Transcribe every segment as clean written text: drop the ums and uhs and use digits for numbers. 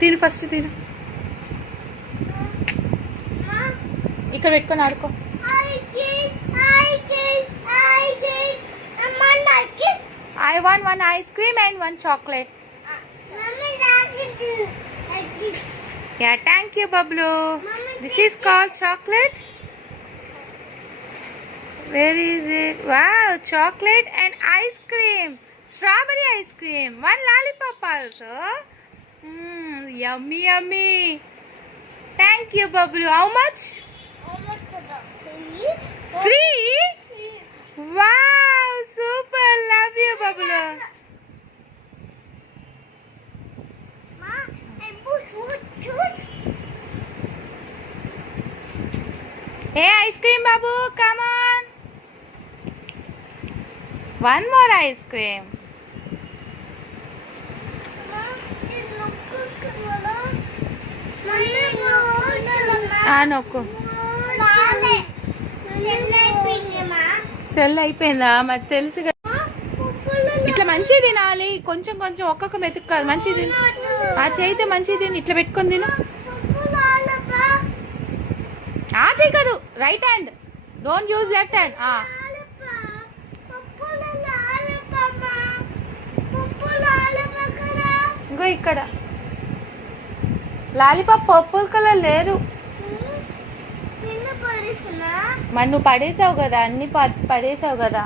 తిను ఫస్ట్ తిను. ఇక్కడ పెట్టుకొని ఆడుకో. I want one ice cream and one chocolate. Yeah, thank you, Bablu. This is called chocolate. Where is it? Wow, chocolate and ice cream. Strawberry ice cream. One lollipop also. Yummy, yummy. Thank you, Bablu. How much? Free? Wow, super. Love you, Bablu. Hey, ice cream, Babu. Come on. One more ice cream. నొక్కు. Cell అయిపోయిందా? మరి తెలుసు కదా. ఇట్లా మంచిది తినాలి. కొంచెం కొంచెం ఒక్కొక్క మెతుకు కాదు, మంచిది తిను. ఆ చేయితే మంచిది తిని ఇట్లా పెట్టుకొని తిను. ఆ చేయి కాదు, right hand. Don't use left hand. ఇంకో ఇక్కడ లాలీపాప్ పర్పుల్ కలర్ లేదు. మరి నువ్వు పడేసావు కదా, అన్ని పడేసావు కదా,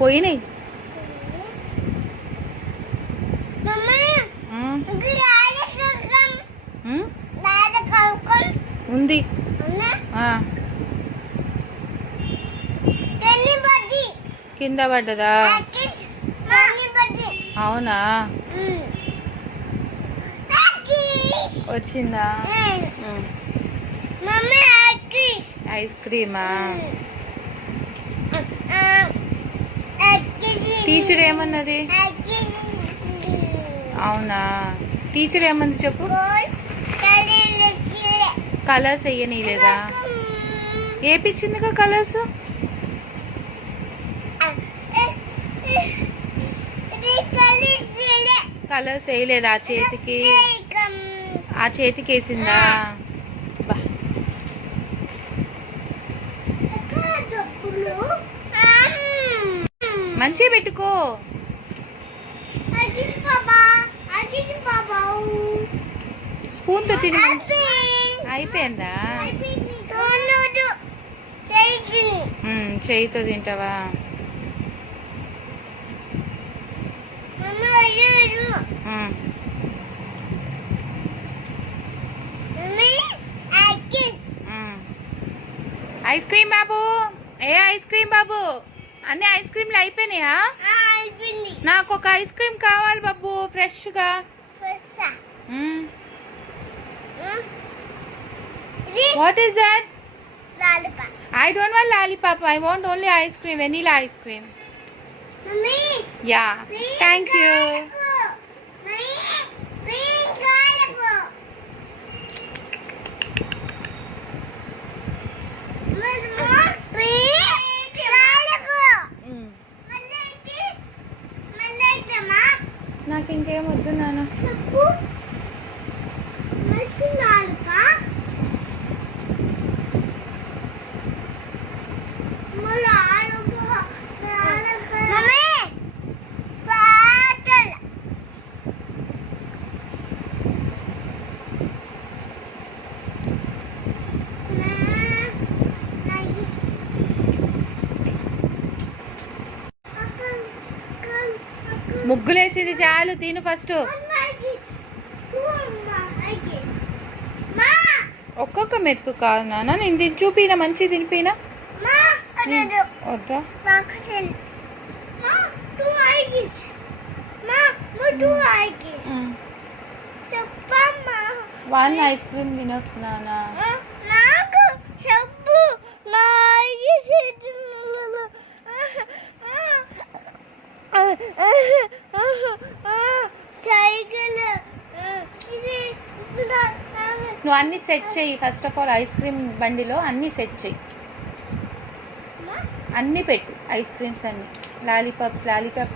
పోయినాయి. ఉంది. కింద పడ్డదా? అవునా, వచ్చిందా? ఐస్ క్రీమా? టీచర్ ఏమన్నది? అవునా, టీచర్ ఏమన్నది చెప్పు. కలర్స్ వేయనీలేదా? ఏపిచ్చిందిగా కలర్స్. కలర్స్ వేయలేదా? ఆ చేతికి, ఆ చేతికి వేసిందా? మంచిగా పెట్టుకో. స్పూన్ తో తిని. అయిపోయిందా? చేయితో తింటావా? ఐస్ క్రీమ్ బాబు. ఏ ఐస్ క్రీమ్ బాబు? అన్ని ఐస్ క్రీమ్లు అయిపోయినాయా? నాకు ఒక ఐస్ క్రీమ్ కావాలి బాబు, ఫ్రెష్ గా. What is that? Lollipop. I don't want lollipop. I want only ice cream, vanilla ice cream. Mommy. Yeah. Thank you. Pink lollipop. Pink lollipop. నాకు ఇంకేం వద్దు నాన్న. చెప్పు. ముగ్గులేసింది చాలు, తిను ఫస్ట్. ఒక్కొక్క మెతుకు కాదు నాన్న, నేను తిని చూపినా, మంచి తినిపినా. వద్దా? వన్ ఐస్ క్రీమ్ తినొచ్చు నాన్న. నువ్వు అన్ని సెట్ చెయ్యి. First of all ice cream బండిలో అన్ని సెట్ చెయ్యి, అన్నీ పెట్టు. ఐస్ క్రీమ్స్ అన్ని, లాలీపాప్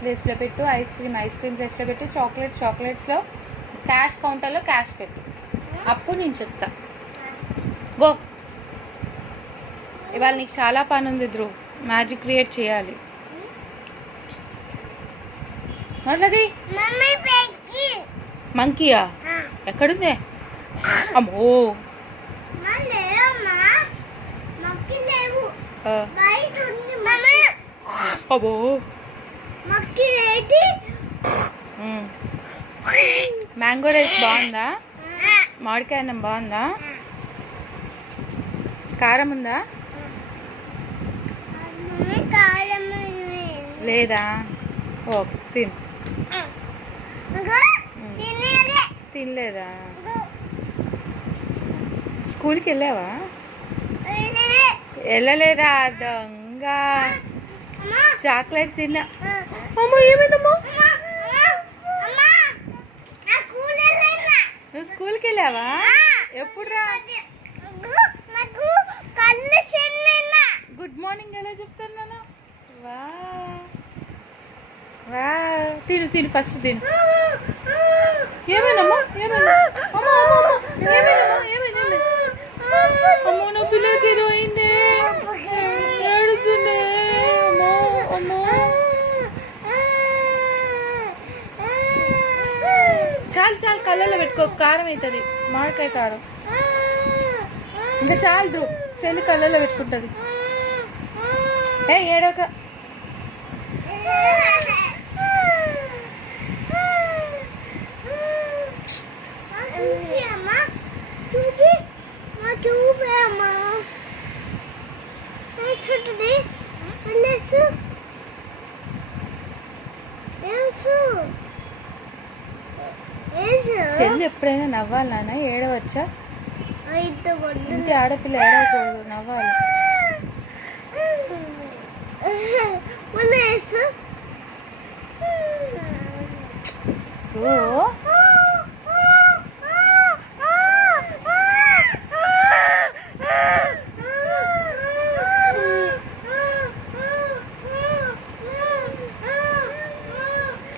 ప్లేస్లో పెట్టు, ఐస్ క్రీమ్ ప్లేస్లో పెట్టు, చాక్లెట్స్లో క్యాష్ కౌంటర్లో క్యాష్ పెట్టు, అప్పుడు నేను చెప్తా. గో. ఇవాళ నీకు చాలా పని ఉంది ధ్రువ్, మ్యాజిక్ క్రియేట్ చేయాలి. మాట్లాది. మమ్మీ పెట్టి మంకీయా? ఎక్కడుంది? అమ్మో. లేవమ్మా, మక్కి లేవు, ఆ, బయట ఉంది మమ్మీ. అబ్బో. మక్కి ఏంటి? మ్యాంగో రైస్ బాగుందా? మామిడికాయ అన్నం బాగుందా? కారం ఉందా? మమ్మీ కాలం లేదా? ఓకే తిను. తినేది. తినలేదా? స్కూల్కి వెళ్ళావా? వెళ్ళలేదా దొంగ? చాక్లెట్ తిన్నా. అమ్మో ఏమైందమ్మా? నువ్వు స్కూల్కి వెళ్ళావా? ఎప్పుడు రా? గుడ్ మార్నింగ్ ఎలా చెప్తాను నాన్న? వా వా, తిను తిను, ఫస్ట్ తిను. ఏమైందమ్మా? ఏమైంది? అమ్మో అమ్మో అమ్మో, ఏమైందమ్మా? ఏమైంది? అమ్మో నా పిల్లలకి ఏదో అయింది, ఏడుతుండే. అమ్మో అమ్మో. చాలు చాలు, కళ్ళల్లో పెట్టుకో, కారం అవుతుంది, మామిడికాయ కారం. ఇంకా చాలు ధ్రువ్, చెల్లి కళ్ళల్లో పెట్టుకుంటుంది. ఏ ఏడోక. చెల్లి ఎప్పుడైనా నవ్వాలి నాన్న, ఏడవచ్చా? ఇంటి ఆడపిల్ల ఏడవకూడదు, నవ్వాలి. ఓ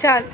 చాలు.